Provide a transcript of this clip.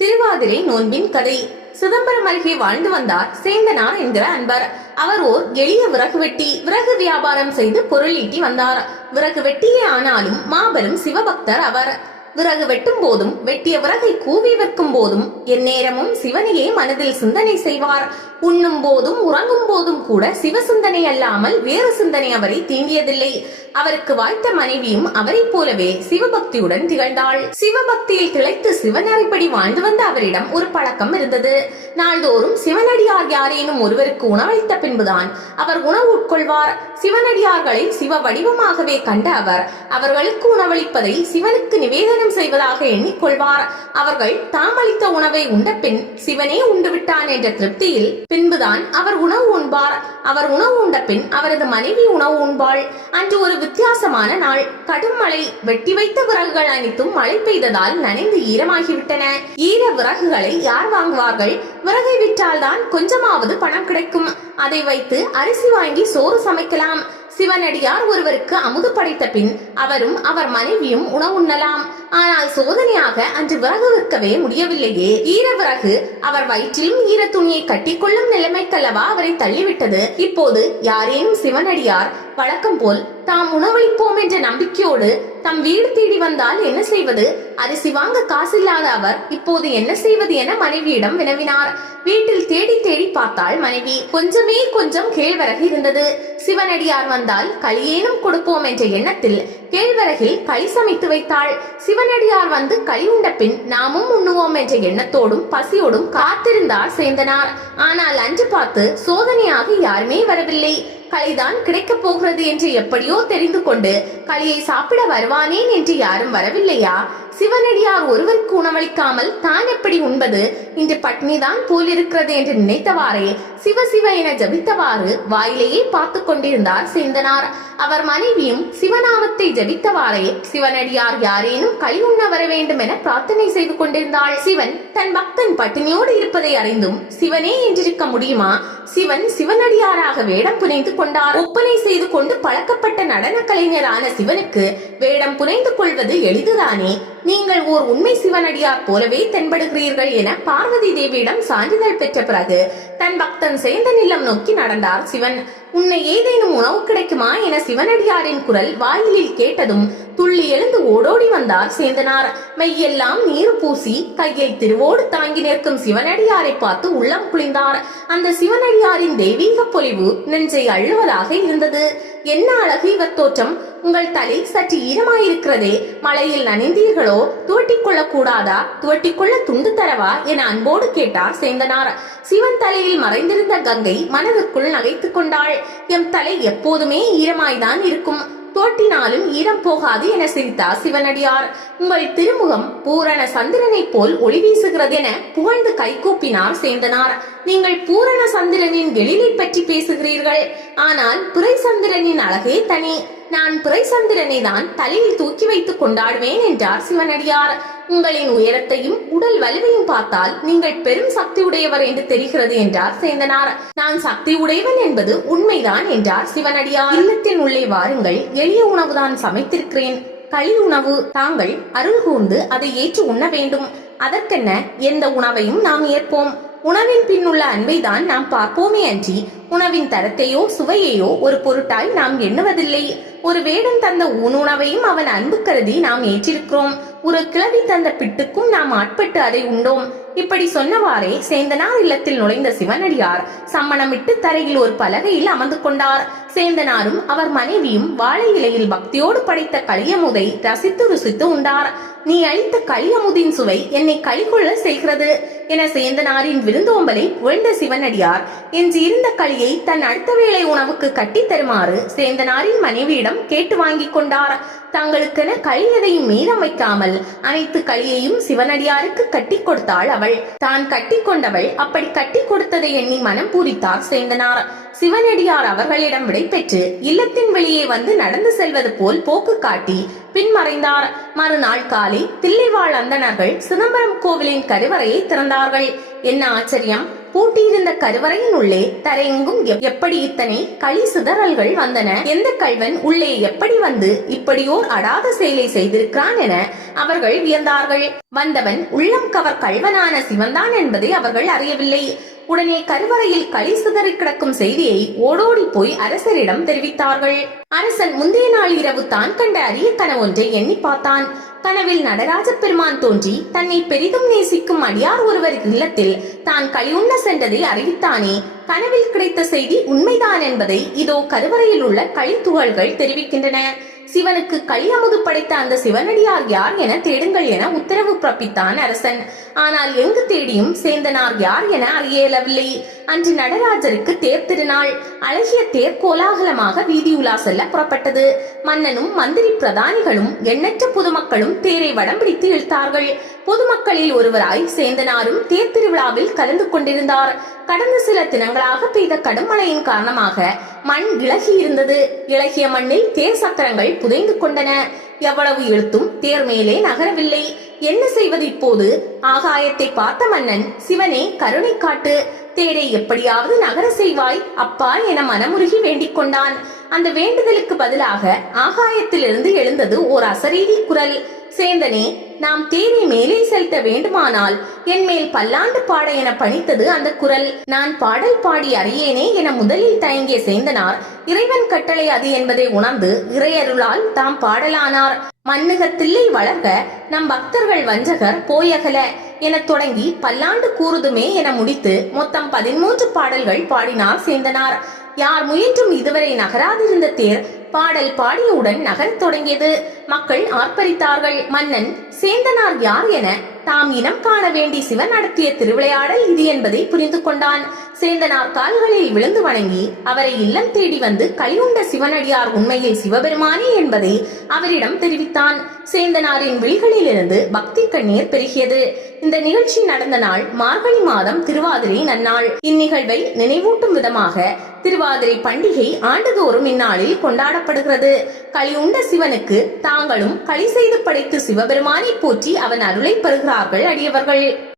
திருவாதிரை நோன்பின் கதை. சிதம்பரம் அருகே வாழ்ந்து வந்தார் சேந்தனார் என்கிற அன்பர். அவர் ஓர் எளிய விறகு வெட்டி விறகு வியாபாரம் செய்து பொருள் ஈட்டி வந்தார். விறகு வெட்டியே ஆனாலும் மாபெரும் சிவபக்தர் அவர். விறகு வெட்டும் போதும் வெட்டிய விறகை கூவி வைக்கும் போதும் எந்நேரமும் சிவனையே மனதில் சிந்தனை செய்வார். உண்ணும் போதும் உறங்கும் போதும் கூட சிவ சிந்தனை அல்லாமல் வேறு சிந்தனை அவரை தீண்டியதில்லை. அவருக்கு வாய்த்த மனைவியும் அவரைப் போலவே சிவபக்தியுடன் திகழ்ந்தாள். சிவபக்தியில் திளைத்து சிவனறைப்படி வாழ்ந்து வந்த அவரிடம் ஒரு பழக்கம் இருந்தது. நாள்தோறும் சிவனடியார் யாரேனும் ஒருவருக்கு உணவளித்த பின்புதான் அவர் உணவு உட்கொள்வார். சிவனடியார்களை சிவ வடிவமாகவே கண்ட அவர் அவர்களுக்கு உணவளிப்பதை சிவனுக்கு நிவேதனம் செய்வதாக எண்ணிக்கொள்வார். அவர்கள் தாம் அளித்த உணவை உண்ட பின் சிவனே உண்டு விட்டான் என்ற திருப்தியில் பின்புதான் அவர் உணவு உண்பார். அவர் உணவு உண்ட பின் அவரது மனைவி உணவு உண்பாள். அன்று ஒரு வித்தியாசமான நாள். கடும் மழை வெட்டி வைத்த விறகுகள் அனைத்தும் மழை பெய்ததால் நனைந்து ஈரமாகிவிட்டன. ஈர விறகுகளை யார் வாங்குவார்கள்? விறகை விற்றால்தான் கொஞ்சமாவது பணம் கிடைக்கும். அதை வைத்து அரிசி வாங்கி சோறு சமைக்கலாம். சிவனடியார் ஒருவருக்கு அமுது படைத்த பின் அவரும் அவர் மனைவியும் உணவுண்ணலாம் ஆனால் சோதனையாக அன்று விறகு விற்கவே முடியவில்லையே. ஈர விறகு அவர் வயிற்றிலும் ஈர துணியை கட்டிக்கொள்ளும் நிலைமைக்கல்லவா அவரை தள்ளிவிட்டது. இப்போது யாரேனும் சிவனடியார் வழக்கம் போல் தாம் உணவளிப்போம் என்ற நம்பிக்கையோடு தம் வீடு தேடி வந்தால் என்ன செய்வது? அரிசி வாங்க காசில்லாத அவர் இப்போது என்ன செய்வது என மனைவியிடம் வினவினார். வீட்டில் தேடி தேடி பார்த்தால் மனைவி. கொஞ்சமே கொஞ்சம் கேழ்வரகு இருந்தது. சிவனடியார் வந்தால் களியேனும் கொடுப்போம் என்ற எண்ணத்தில் கேழ்வரகில் களி சமைத்து வைத்தாள். சிவனடியார் வந்து களி உண்ட பின் நாமும் உண்ணுவோம் என்ற எண்ணத்தோடும் பசியோடும் காத்திருந்தார் சேந்தனார். ஆனால் அன்று பார்த்து சோதனையாக யாருமே வரவில்லை. களிதான் கிடைக்கப் போகிறது என்று எப்படியோ தெரிந்து கொண்டு களியை சாப்பிட வருவானேன் என்று யாரும் வரவில்லையா? சிவனடியார் ஒருவருக்கு உணவளிக்காமல் தான் எப்படி உண்பது? இன்று பட்னிதான் போலிருக்கிறது என்று நினைத்தவாறே சிவ சிவ என ஜபித்தவாறு வாயிலேயே பார்த்து கொண்டிருந்தார் சேந்தனார். அவர் மனைவியும் சிவநாமத்தை ஜபித்தவாறே சிவனடியார் யாரேனும் கை உண்ண வர வேண்டும் என பிரார்த்தனை செய்து கொண்டிருந்தாள். சிவன் தன் பக்தன் பட்டினியோடு இருப்பதை அறிந்தும் சிவனே என்றிருக்க முடியுமா? சிவன் சிவனடியாராக வேடம் புனைந்து கொண்டார். ஒப்பனை செய்து கொண்டு பழக்கப்பட்ட நடன கலைஞரான சிவனுக்கு வேடம் புனைந்து கொள்வது எளிதுதானே? நீங்கள் ஓர் உண்மை சிவனடியார் போலவே தென்படுகிறீர்கள் என பார்வதி தேவியிடம் சான்றிதழ் பெற்ற பிறகு தன் பக்தன் சேந்தன் நிலம் நோக்கி நடந்தார் சிவன். உன்னை ஏதேனும் உணவு கிடைக்குமா என சிவனடியாரின் குரல் வாயிலில் கேட்டதும் துள்ளி எழுந்து ஓடோடி வந்தார் சேந்தனார். மெய்யெல்லாம் நீர் பூசி கையில் திருவோடு தாங்கி நிற்கும் சிவனடியாரை பார்த்து உள்ளம் குளிந்தார். அந்த சிவனடியாரின் தெய்வீக பொலிவு நெஞ்சை அள்ளுவதாக இருந்தது. என்ன அழகு இவர் தோற்றம்? உங்கள் தலை சற்று ஈரமாயிருக்கிறதே. மழையில் நனைந்தீர்களோ? துவட்டிக்கொள்ள கூடாதா துவட்டிக் கொள்ள துண்டு தரவா? என அன்போடு கேட்டார் சேந்தனார். சிவன் தலையில் மறைந்திருந்த கங்கை மனதுக்குள் நகைத்துக் கொண்டாள். எம் தலை எப்போதுமே ஈரமாய்தான் இருக்கும். தோட்டினாலும் ஈரம் போகாது என சிரித்தார் சிவனடியார். உங்கள் திருமுகம் பூரண சந்திரனைப் போல் ஒளி வீசுகிறது என புகழ்ந்து கைகூப்பினார் சேந்தனார். நீங்கள் பூரண சந்திரனின் எழிலை பற்றி பேசுகிறீர்கள். ஆனால் துறை சந்திரனின் அழகே தனி. நான் பிறை சந்திரனை தான் தலையில் தூக்கி வைத்து கொண்டாடுவேன் என்றார் சிவனடியார். உங்களின் உயரத்தையும் உடல் வலிமையும் பார்த்தால் நீங்கள் பெரும் சக்தி உடையவர் என்று தெரிகிறது என்றார் சேந்தனார். நான் சக்தி உடையவன் என்பது உண்மைதான் என்றார் சிவனடியார். இல்லத்தின் உள்ளே வாருங்கள் எளிய உணவுதான் சமைத்திருக்கிறேன். களி உணவு தாங்கள் அருள் கூர்ந்து அதை ஏற்று உண்ண வேண்டும். அதற்கென்ன எந்த உணவையும் நாம் ஏற்போம். உணவின் பின்னுள்ள அன்பை தான் நாம் பார்ப்போமே அன்றி உணவின் தரத்தையோ சுவையையோ ஒரு பொருட்டாய் நாம் எண்ணுவதில்லை. ஒரு வேடன் தந்த ஊனுணவையும் அவன் அன்பு கருதி நாம் ஏற்றிருக்கிறோம். ஒரு கிழவி தந்த பிட்டுக்கும் நாம் ஆட்பட்டு அதை உண்டோம். இப்படி சொன்னவாறே சேந்தனார் இல்லத்தில் நுழைந்த சிவனடியார் சம்மணமிட்டு தரையில் ஒரு பலகையில் அமர்ந்து கொண்டார். சேந்தனாரும் அவர் மனைவியும் வாழை இலையில் பக்தியோடு படைத்த களியமுதை ரசித்து ருசித்து உண்டார். நீ அளித்த களியமுதின் சுவை என்னை களிகொள்ள செய்கிறது. என சேந்தனாரின் விருந்தோம்பலை உழந்த சிவனடியார். என்று இருந்த களியை தன் அடுத்த வேளை உணவுக்கு கட்டி தருமாறு சேந்தனாரின் மனைவியிடம் கேட்டு வாங்கிக் கொண்டார். தங்களுக்கென களி எதையும் மீதமைக்காமல் அனைத்து களியையும் சிவனடியாருக்கு கட்டி கொடுத்தாள் அவள். தான் கட்டி கொண்டவள் அப்படி கட்டி கொடுத்ததை எண்ணி மனம் பூரித்தார் சேந்தனார். சிவனடியார் அவர்களிடம் விடைபெற்று இல்லத்தின் வெளியே வந்து நடந்து செல்வது போல் போக்கு காட்டி பின்மறைந்தார். மறுநாள் காலை தில்லைவாழ் அந்தணர்கள் சிதம்பரம் கோவிலின் கருவறையை திறந்தார்கள். என்ன ஆச்சரியம்? பூட்டியிருந்த கருவறையின் உள்ளே தரையெங்கும் எப்- எப்படி இத்தனை களி சிதறல்கள் வந்தன? எந்த கல்வன் உள்ளே எப்படி வந்து இப்படியோர் அடாத செயலை செய்திருக்கிறான் என அவர்கள் வியந்தார்கள். வந்தவன் உள்ளம் கவர் கல்வனான சிவன்தான் என்பதை அவர்கள் அறியவில்லை. உடனே கருவறையில் களி சிதறி கிடக்கும் செய்தியை ஓடோடி போய் அரசரிடம் தெரிவித்தார்கள். அரசன் முந்தைய நாள் இரவு தான் கண்ட அரிய கனவொன்றை எண்ணி பார்த்தான். கனவில் நடராஜ பெருமான் தோன்றி தன்னை பெரிதும் நேசிக்கும் அடியார் ஒருவர் இல்லத்தில் தான் களியுண்ண சென்றதை அறிவித்தானே. கனவில் கிடைத்த செய்தி உண்மைதான் என்பதை இதோ கருவறையில் உள்ள களித்துகள்கள் தெரிவிக்கின்றன. சிவனுக்கு களியமுது படைத்த அந்த சிவனடியார் யார் என தேடுங்கள் என உத்தரவு பிறப்பித்தான் அரசன். ஆனால் எங்கு தேடியும் சேந்தனார் யார் என அறியலவில்லை. அன்று நடராஜருக்கு தேர் திருநாள். அழகிய தேர் கோலாகலமாக வீதி உலா செல்ல புறப்பட்டது. மன்னனும் மந்திரி பிரதானிகளும் எண்ணற்ற பொதுமக்களும் தேரை வடம் பிடித்து இழுத்தார்கள். பொதுமக்களில் ஒருவராய் சேந்தனாரும் தேர் திருவிழாவில் கலந்து கொண்டிருந்தார். கடந்த சில தினங்களாக பெய்த கடும் மழையின் காரணமாக மண் இளகி இருந்தது இளகிய மண்ணில் தேர் சக்கரங்கள் புதைந்து கொண்டன. எவ்வளவு இழுத்தும் தேர் மேலே நகரவில்லை. என்ன செய்வது இப்போது? ஆகாயத்தை பார்த்த மன்னன் சிவனே கருணை காட்டு. தேரை எப்படியாவது நகர செய்வாய் அப்பா என மனமுருகி வேண்டிக் கொண்டான். அந்த வேண்டுதலுக்கு பதிலாக ஆகாயத்திலிருந்து எழுந்தது ஓர் அசரீரி குரல். சேந்தனே நாம் தேரை மேலே செலுத்த வேண்டுமானால் என் மேல் பல்லாண்டு பாட என பணித்தது அந்த குரல். நான் பாடல் பாடி அறியேனே என முதலில் தயங்கிய சேந்தனார் இறைவன் கட்டளை அது என்பதை உணர்ந்து இறையருளால் தாம் பாடலானார். மண்ணுகத்தில்லை வளர்க நம் பக்தர்கள் வஞ்சகர் போயகல எனத் தொடங்கி பல்லாண்டு கூறுதுமே என முடித்து மொத்தம் பதிமூன்று பாடல்கள் பாடினார் சேந்தனார். யார் முயன்றும் இதுவரை நகராதிருந்த தேர் பாடல் பாடியவுடன் நகரத் தொடங்கியது. மக்கள் ஆர்ப்பரித்தார்கள். மன்னன் சேந்தனார் யார் என தாம் இனம் காண வேண்டி சிவன் நடத்திய திருவிளையாடல் இது என்பதை புரிந்து கொண்டான். சேந்தனார் கால்களில் விழுந்து வணங்கி அவரை இல்லம் தேடி வந்து கையுண்ட சிவனடியார் உண்மையில் சிவபெருமானே என்பதை அவரிடம் தெரிவித்தான். சேந்தனாரின் விழிகளிலிருந்து பக்தி கண்ணீர் பெருகியது. இந்த நிகழ்ச்சி நடந்த நாள் மார்கழி மாதம் திருவாதிரை நன்னாள். இந்நிகழ்வை நினைவூட்டும் விதமாக திருவாதிரை பண்டிகை ஆண்டுதோறும் இந்நாளில் படுகிறது களி உண்ட சிவனுக்கு தாங்களும் களி செய்து படைத்து சிவபெருமானை போற்றி அவன் அருளை பெறுகிறார்கள் அடியவர்கள்.